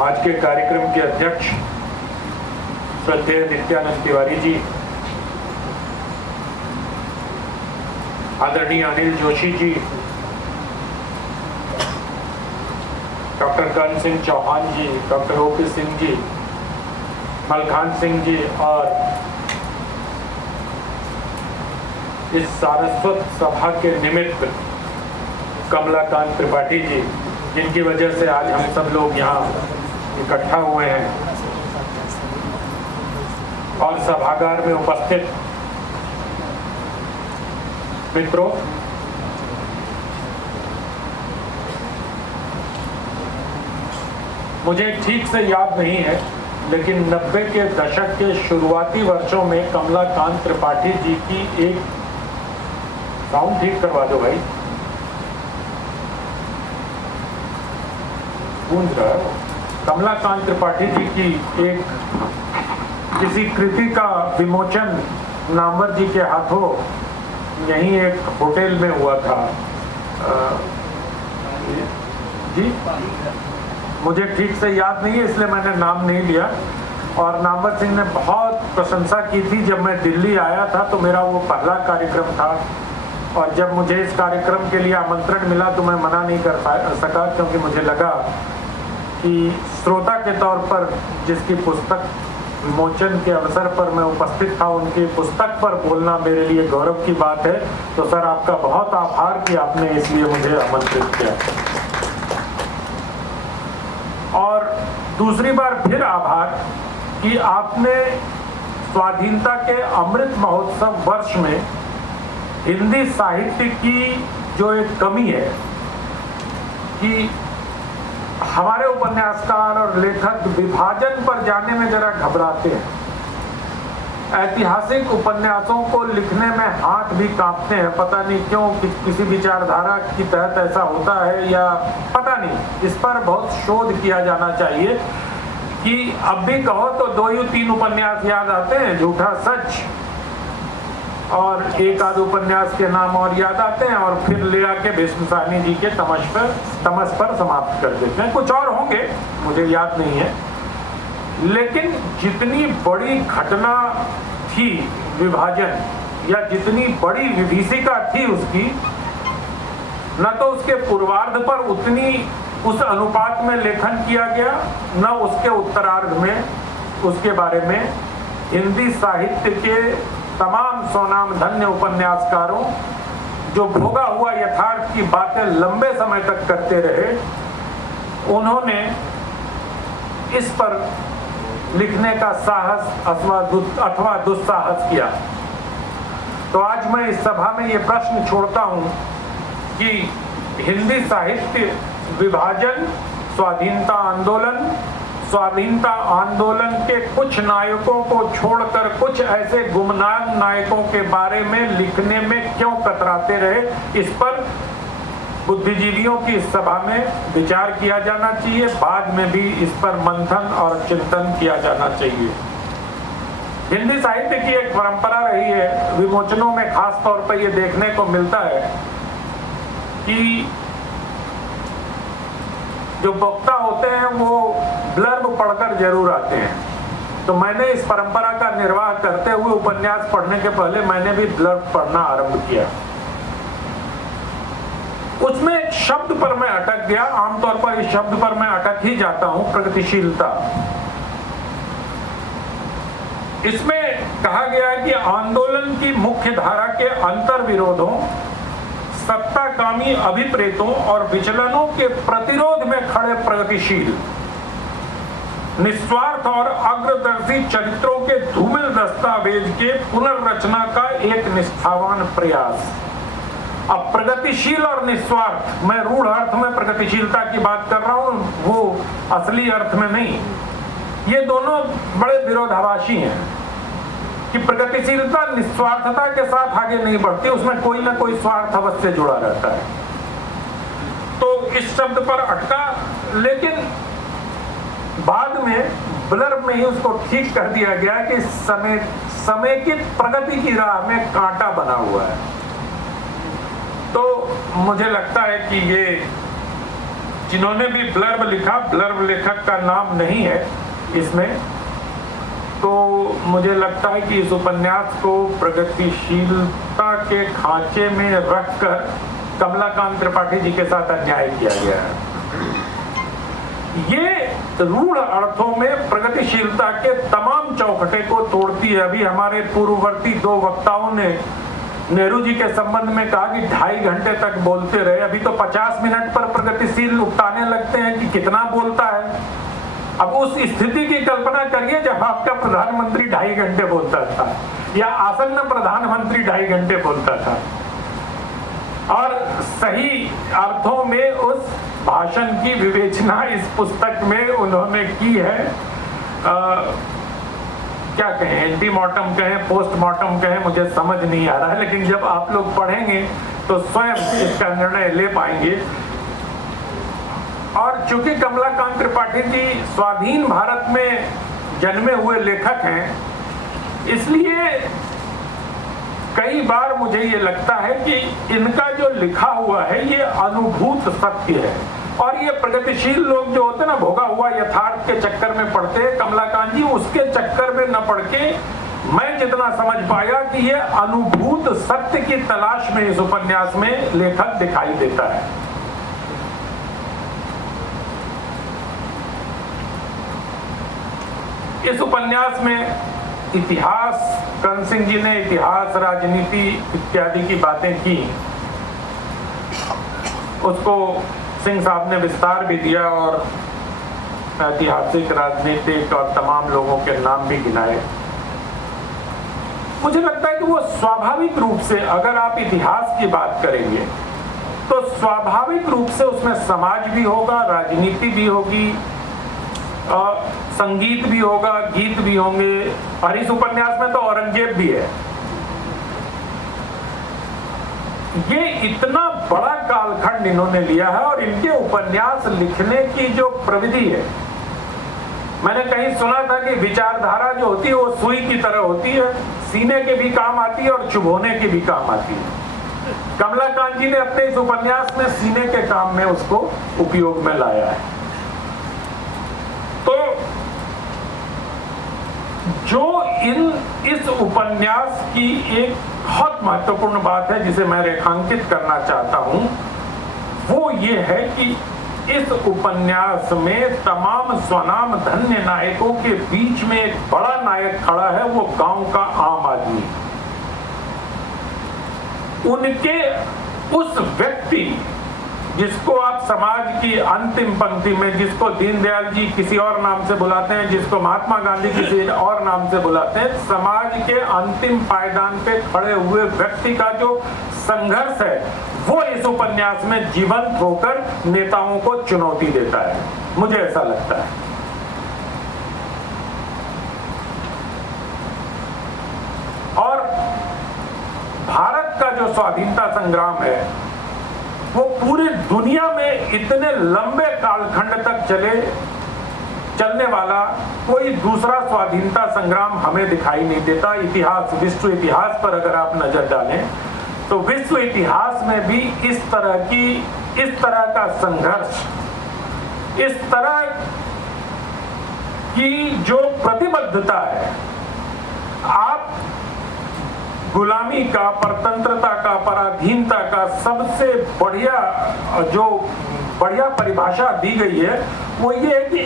आज के कार्यक्रम के अध्यक्ष श्रद्धेय नित्यानंद तिवारी जी, आदरणीय अनिल जोशी जी, डॉक्टर कर्ण सिंह चौहान जी, डॉक्टर ओपी सिंह जी, मलखान सिंह जी और इस सारस्वत सभा के निमित्त कमलाकांत त्रिपाठी जी, जिनकी वजह से आज हम सब लोग यहाँ इकट्ठा हुए हैं, और सभागार में उपस्थित मित्रों, मुझे ठीक से याद नहीं है, लेकिन 90 के दशक के शुरुआती वर्षों में कमलाकांत त्रिपाठी जी की एक साउंड ठीक करवा दो भाई, गूंज रहा है। कमलाकांत त्रिपाठी जी की एक किसी कृति का विमोचन नामवर जी के हाथों यहीं एक होटल में हुआ था। जी मुझे ठीक से याद नहीं है, इसलिए मैंने नाम नहीं लिया। और नामवर सिंह ने बहुत प्रशंसा की थी। जब मैं दिल्ली आया था तो मेरा वो पहला कार्यक्रम था, और जब मुझे इस कार्यक्रम के लिए आमंत्रण मिला तो मैं मना नहीं कर सका, क्योंकि मुझे लगा कि श्रोता के तौर पर जिसकी पुस्तक विमोचन के अवसर पर मैं उपस्थित था, उनकी पुस्तक पर बोलना मेरे लिए गौरव की बात है। तो सर, आपका बहुत आभार कि आपने इसलिए मुझे आमंत्रित किया। और दूसरी बार फिर आभार कि आपने स्वाधीनता के अमृत महोत्सव वर्ष में हिंदी साहित्य की जो एक कमी है कि हमारे उपन्यासकार और लेखक विभाजन पर जाने में जरा घबराते हैं। ऐतिहासिक उपन्यासों को लिखने में हाथ भी कांपते हैं, पता नहीं क्यों, किसी विचारधारा के तहत ऐसा होता है या पता नहीं। इस पर बहुत शोध किया जाना चाहिए कि अब भी कहो तो 2 या 3 उपन्यास याद आते हैं, झूठा सच और एक आध उपन्यास के नाम और याद आते हैं, और फिर ले आके भीष्म साहनी जी के तमस पर समाप्त कर देते हैं। कुछ और होंगे, मुझे याद नहीं है, लेकिन जितनी बड़ी घटना थी विभाजन, या जितनी बड़ी विभीषिका थी उसकी, न तो उसके पूर्वार्ध पर उतनी उस अनुपात में लेखन किया गया, न उसके उत्तरार्ध में उसके बारे में हिंदी साहित्य के तमाम स्वनाम धन्य उपन्यासकारों जो भोगा हुआ यथार्थ की बातें लंबे समय तक करते रहे, उन्होंने इस पर लिखने का साहस अथवा दुस्साहस किया। तो आज मैं इस सभा में ये प्रश्न छोड़ता हूं कि हिंदी साहित्य विभाजन, स्वाधीनता आंदोलन के कुछ नायकों को छोड़कर कुछ ऐसे गुमनाम नायकों के बारे में लिखने में क्यों कतराते रहे, इस पर बुद्धिजीवियों की इस सभा में विचार किया जाना चाहिए। बाद में भी इस पर मंथन और चिंतन किया जाना चाहिए। हिंदी साहित्य की एक परंपरा रही है, विमोचनों में खास तौर पर यह देखने को मिलता है कि जो वक्ता होते हैं वो ब्लर्ब पढ़कर जरूर आते हैं। तो मैंने इस परंपरा का निर्वाह करते हुए उपन्यास पढ़ने के पहले मैंने भी ब्लर्ब पढ़ना आरंभ किया। उसमें एक शब्द पर मैं अटक गया, आमतौर पर इस शब्द पर मैं अटक ही जाता हूं, प्रगतिशीलता। इसमें कहा गया है कि आंदोलन की मुख्य धारा के अंतर विरोधों, सत्ताकामी अभिप्रेतों और विचलनों के प्रतिरोध में खड़े प्रगतिशील, निस्वार्थ और अग्रदर्शी चरित्रों के धूमिल दस्तावेज के पुनर्रचना का एक निष्ठावान प्रयास। अब प्रगतिशील और निस्वार्थ, मैं रूढ़ अर्थ में प्रगतिशीलता की बात कर रहा हूं, वो असली अर्थ में नहीं। ये दोनों बड़े विरोधाभासी हैं कि प्रगतिशीलता निस्वार्थता के साथ आगे नहीं बढ़ती, उसमें कोई ना कोई स्वार्थ अवश्य जुड़ा रहता है। तो इस शब्द पर अटका, लेकिन बाद में ब्लर्ब में ही उसको ठीक कर दिया गया कि समेकित प्रगति की राह में कांटा बना हुआ है। तो मुझे लगता है कि ये जिन्होंने भी ब्लर्ब लिखा, ब्लर्ब लेखक का नाम नहीं है इसमें, तो मुझे लगता है कि इस उपन्यास को प्रगतिशीलता के खांचे में रखकर कमलाकांत त्रिपाठी जी के साथ अन्याय किया गया है। ये रूढ़ अर्थों में प्रगतिशीलता के तमाम चौखटे को तोड़ती है। अभी हमारे पूर्ववर्ती दो वक्ताओं ने नेहरू जी के संबंध में कहा कि 2.5 घंटे तक बोलते रहे। अभी तो 50 मिनट पर प्रगतिशील उकताने लगते हैं कि कितना बोलता है। अब उस स्थिति की कल्पना करिए जब आपका प्रधानमंत्री 2.5 घंटे बोलता था या आसन्न प्रधानमंत्री 2.5 घंटे बोलता था। और सही अर्थों में उस भाषण की विवेचना इस पुस्तक में उन्होंने की है। क्या कहें, एंटीमॉर्टम कहें, पोस्टमॉर्टम कहें, मुझे समझ नहीं आ रहा है, लेकिन जब आप लोग पढ़ेंगे तो स्वयं इसका निर्णय ले पाएंगे। और चूंकि कमलाकांत त्रिपाठी जी स्वाधीन भारत में जन्मे हुए लेखक हैं, इसलिए कई बार मुझे ये लगता है कि इनका जो लिखा हुआ है ये अनुभूत सत्य है। और ये प्रगतिशील लोग जो होते हैं ना, भोगा हुआ यथार्थ के चक्कर में पड़ते हैं, कमलाकांत जी उसके चक्कर में न पड़ के मैं जितना समझ पाया कि ये अनुभूत सत्य की तलाश में इस उपन्यास में लेखक दिखाई देता है। इस उपन्यास में इतिहास, कर्ण सिंह जी ने इतिहास, राजनीति इत्यादि की बातें की, उसको सिंह साहब ने विस्तार भी दिया और ऐतिहासिक, राजनीतिक और तमाम लोगों के नाम भी गिनाए। मुझे लगता है कि वो स्वाभाविक रूप से, अगर आप इतिहास की बात करेंगे तो स्वाभाविक रूप से उसमें समाज भी होगा, राजनीति भी होगी, संगीत भी होगा, गीत भी होंगे। और इस उपन्यास में तो औरंगजेब भी है। ये इतना बड़ा कालखंड इन्होंने लिया है और इनके उपन्यास लिखने की जो प्रविधि है, मैंने कहीं सुना था कि विचारधारा जो होती है वो सुई की तरह होती है, सीने के भी काम आती है और चुभोने के भी काम आती है। कमलाकांत जी ने अपने इस उपन्यास में सीने के काम में उसको उपयोग में लाया है। तो जो इस उपन्यास की एक बहुत महत्वपूर्ण बात है जिसे मैं रेखांकित करना चाहता हूं, वो ये है कि इस उपन्यास में तमाम स्वनाम धन्य नायकों के बीच में एक बड़ा नायक खड़ा है, वो गांव का आम आदमी। उनके उस व्यक्ति जिसको आप समाज की अंतिम पंक्ति में, जिसको दीनदयाल जी किसी और नाम से बुलाते हैं, जिसको महात्मा गांधी किसी और नाम से बुलाते हैं, समाज के अंतिम पायदान पे खड़े हुए व्यक्ति का जो संघर्ष है वो इस उपन्यास में जीवंत होकर नेताओं को चुनौती देता है, मुझे ऐसा लगता है। और भारत का जो स्वाधीनता संग्राम है वो पूरी दुनिया में इतने लंबे कालखंड तक चलने वाला कोई दूसरा स्वाधीनता संग्राम हमें दिखाई नहीं देता। इतिहास, विश्व इतिहास पर अगर आप नजर डालें तो विश्व इतिहास में भी इस तरह का संघर्ष, इस तरह की जो प्रतिबद्धता है, आप गुलामी का, परतंत्रता का, पराधीनता का सबसे बढ़िया परिभाषा दी गई है वो ये है कि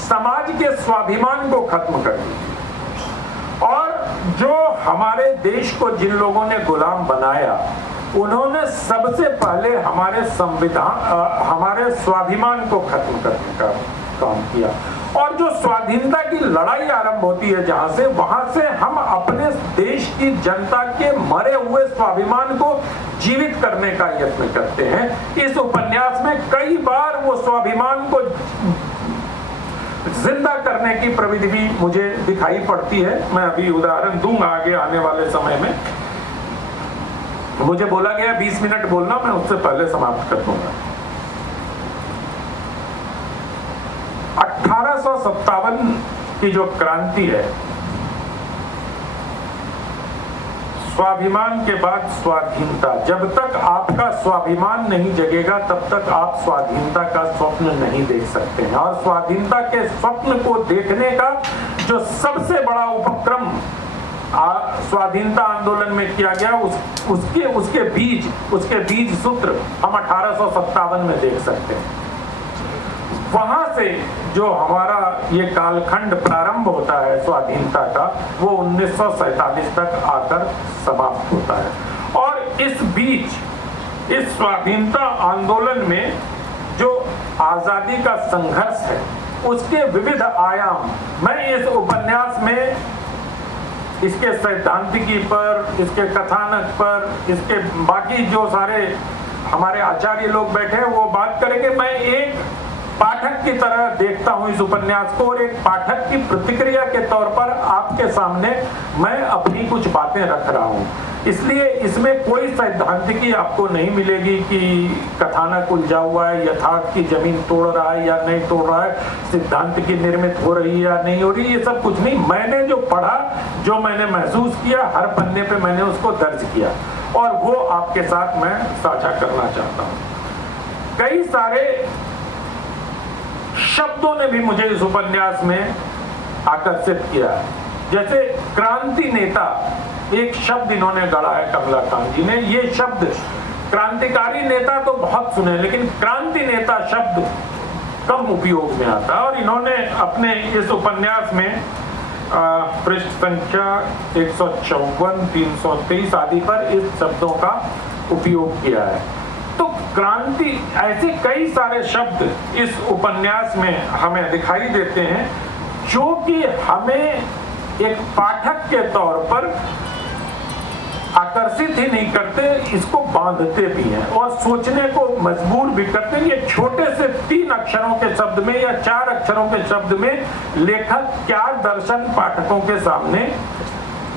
समाज के स्वाभिमान को खत्म कर दीजिए। और जो हमारे देश को जिन लोगों ने गुलाम बनाया, उन्होंने सबसे पहले हमारे संविधान, हमारे स्वाभिमान को खत्म करने का काम किया। और जो स्वाधीनता की लड़ाई आरंभ होती है जहां से, वहां से हम अपने देश की जनता के मरे हुए स्वाभिमान को जीवित करने का यत्न करते हैं। इस उपन्यास में कई बार वो स्वाभिमान को जिंदा करने की प्रविधि भी मुझे दिखाई पड़ती है। मैं अभी उदाहरण दूंगा आगे आने वाले समय में। मुझे बोला गया 20 मिनट बोलना, मैं उससे पहले समाप्त कर दूंगा। 1857 की जो क्रांति है, स्वाभिमान के बाद स्वाधीनता। जब तक आपका स्वाभिमान नहीं जगेगा तब तक आप स्वाधीनता का स्वप्न नहीं देख सकते हैं। और स्वाधीनता के स्वप्न को देखने का जो सबसे बड़ा उपक्रम स्वाधीनता आंदोलन में किया गया, उसके बीज सूत्र हम 1857 में देख सकते हैं। वहां से जो हमारा ये कालखंड प्रारंभ होता है स्वाधीनता का, वो 1947 तक आकर समाप्त होता है। और इस बीच इस स्वाधीनता आंदोलन में जो आजादी का संघर्ष है उसके विविध आयाम मैं इस उपन्यास में इसके सैद्धांतिकी पर, इसके कथानक पर, इसके बाकी जो सारे हमारे आचार्य लोग बैठे हैं वो बात करेंगे। मैं एक पाठक की तरह देखता हूं इस उपन्यास को और एक पाठक की प्रतिक्रिया के तौर पर आपके सामने मैं अपनी कुछ बातें रख रहा हूं। इसलिए इसमें कोई सैद्धांतिकी आपको नहीं मिलेगी कि कथानक उलझा हुआ है, यथार्थ की जमीन तोड़ रहा है या नहीं तोड़ रहा है, सिद्धांत की निर्मित हो रही है या नहीं हो रही, ये सब कुछ नहीं। मैंने जो पढ़ा, जो मैंने महसूस किया, हर पन्ने पे मैंने उसको दर्ज किया और वो आपके साथ मैं साझा करना चाहता हूँ। कई सारे शब्दों ने भी मुझे इस उपन्यास में आकर्षित किया है। जैसे क्रांति नेता एक शब्द इन्होंने गढ़ा है कमलाकांत जी ने। ये शब्द क्रांतिकारी नेता तो बहुत सुने, लेकिन क्रांति नेता शब्द कम उपयोग में आता है और इन्होंने अपने इस उपन्यास में पृष्ठ संख्या 154, 323 आदि पर इस शब्दों का उपयोग किया है। तो क्रांति, ऐसे कई सारे शब्द इस उपन्यास में हमें दिखाई देते हैं जो कि हमें एक पाठक के तौर पर आकर्षित ही नहीं करते, इसको बांधते भी हैं और सोचने को मजबूर भी करते हैं। ये छोटे से 3 अक्षरों के शब्द में या 4 अक्षरों के शब्द में लेखक क्या दर्शन पाठकों के सामने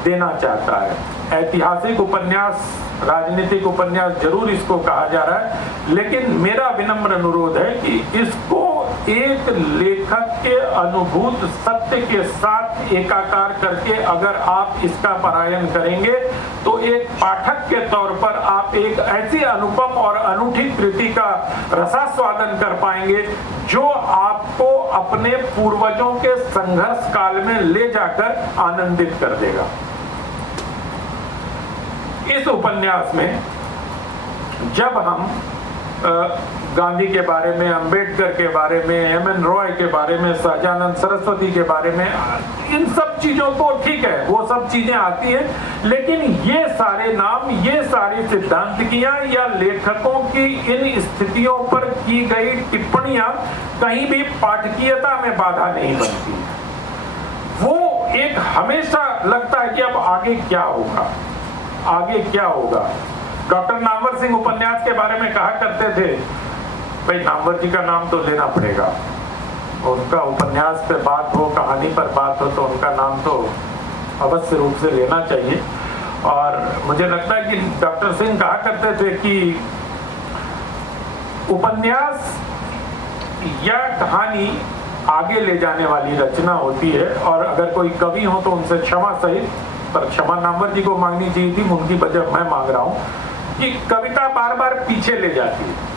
देना चाहता है। ऐतिहासिक उपन्यास, राजनीतिक उपन्यास जरूर इसको कहा जा रहा है, लेकिन मेरा विनम्र अनुरोध है कि इसको एक लेखक के अनुभूत सत्य के साथ एकाकार करके अगर आप इसका पारायण करेंगे तो एक पाठक के तौर पर आप एक ऐसी अनुपम और अनूठी कृति का रसास्वादन कर पाएंगे जो आपको अपने पूर्वजों के संघर्ष काल में ले जाकर आनंदित कर देगा। इस उपन्यास में जब हम गांधी के बारे में, अंबेडकर के बारे में, एम.एन. रॉय के बारे में, सहजानंद सरस्वती के बारे में, इन सब चीजों को ठीक है, वो सब चीजें आती हैं, लेकिन ये सारे नाम, ये सारी सिद्धांतिकियां या लेखकों की इन स्थितियों पर की गई टिप्पणियां कहीं भी पाठकीयता में बाधा नहीं बनती। वो एक हमेशा लगता है कि अब आगे क्या होगा, आगे क्या होगा। डॉक्टर नामवर सिंह उपन्यास के बारे में कहा करते थे, भाई नामवर जी का नाम तो लेना पड़ेगा, उनका उपन्यास पे बात हो, कहानी पर बात हो तो उनका नाम तो अवश्य रूप से लेना चाहिए। और मुझे लगता है कि डॉक्टर सिंह कहा करते थे कि उपन्यास या कहानी आगे ले जाने वाली रचना होती है और अगर कोई कवि हो तो उनसे क्षमा सहित, पर क्षमा नामवर जी को मांगनी चाहिए थी, उनकी वजह मैं मांग रहा हूं कि कविता बार बार पीछे ले जाती है।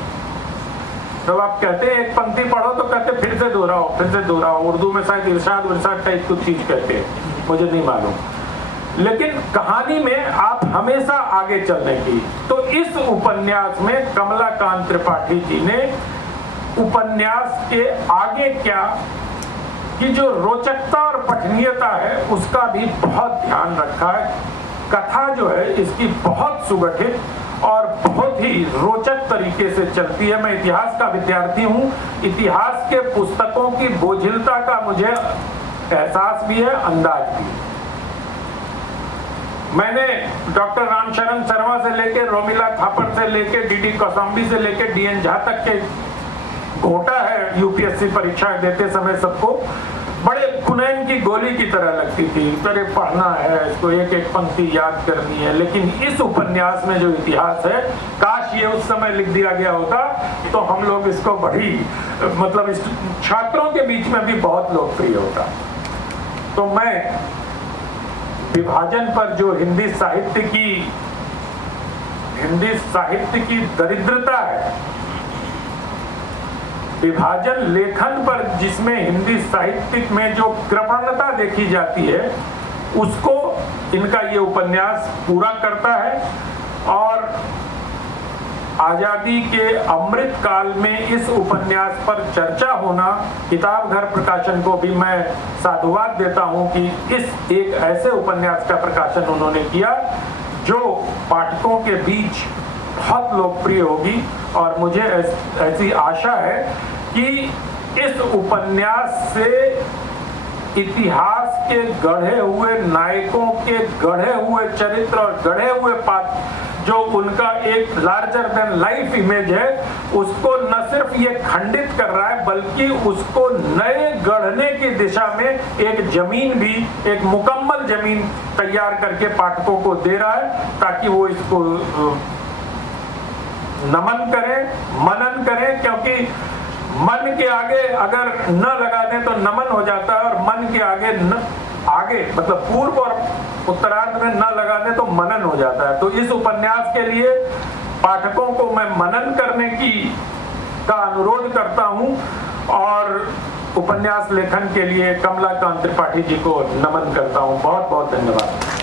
जब आप कहते हैं एक पंक्ति पढ़ो तो कहते फिर से दोहराओ, फिर से दोहराओ। उर्दू में शायद इरशाद विरशाद टाइप कुछ चीज कहते हैं, मुझे नहीं मालूम, लेकिन कहानी में आप हमेशा आगे चलने की। तो इस उपन्यास में कमलाकांत त्रिपाठी जी ने उपन्यास के आगे क्या कि जो रोचकता और पठनीयता है उसका भी बहुत ध्यान रखा है। कथा जो है इसकी बहुत सुगठित और बहुत ही रोचक तरीके से चलती है। मैं इतिहास का विद्यार्थी हूँ, इतिहास के पुस्तकों की बोझिलता का मुझे एहसास भी है, अंदाज भी। मैंने डॉक्टर रामशरण शर्मा से लेकर रोमिला थापर से लेकर डी.डी. कौशाम्बी से लेकर डी.एन. झा तक के घोटा है यूपीएससी परीक्षाएं देते समय सबको, बड़े कुनैन की गोली की तरह लगती थी, अरे पढ़ना है इसको, एक एक पंक्ति याद करनी है। लेकिन इस उपन्यास में जो इतिहास है, काश ये उस समय लिख दिया गया होता तो हम लोग इसको बड़ी, मतलब इस छात्रों के बीच में भी बहुत लोकप्रिय होता। तो मैं विभाजन पर जो हिंदी साहित्य की दरिद्रता है, विभाजन लेखन पर जिसमें हिंदी साहित्य में जो कृपणता देखी जाती है, उसको इनका ये उपन्यास पूरा करता है। और आजादी के अमृत काल में इस उपन्यास पर चर्चा होना, किताब घर प्रकाशन को भी मैं साधुवाद देता हूं कि इस एक ऐसे उपन्यास का प्रकाशन उन्होंने किया जो पाठकों के बीच बहुत लोकप्रिय होगी। और मुझे ऐसी आशा है कि इस उपन्यास से इतिहास के गढ़े हुए नायकों के गढ़े हुए चरित्र और गढ़े हुए पात्र, जो उनका एक लार्जर देन लाइफ इमेज है, उसको न सिर्फ ये खंडित कर रहा है बल्कि उसको नए गढ़ने की दिशा में एक जमीन भी, एक मुकम्मल जमीन तैयार करके पाठकों को दे रहा है, ताकि वो इसको नमन करें, मनन करें। क्योंकि मन के आगे अगर न लगा दें तो नमन हो जाता है, और मन के आगे मतलब पूर्व और उत्तरार्ध में न लगा दें तो मनन हो जाता है। तो इस उपन्यास के लिए पाठकों को मैं मनन करने का अनुरोध करता हूं, और उपन्यास लेखन के लिए कमलाकांत त्रिपाठी जी को नमन करता हूं। बहुत बहुत धन्यवाद।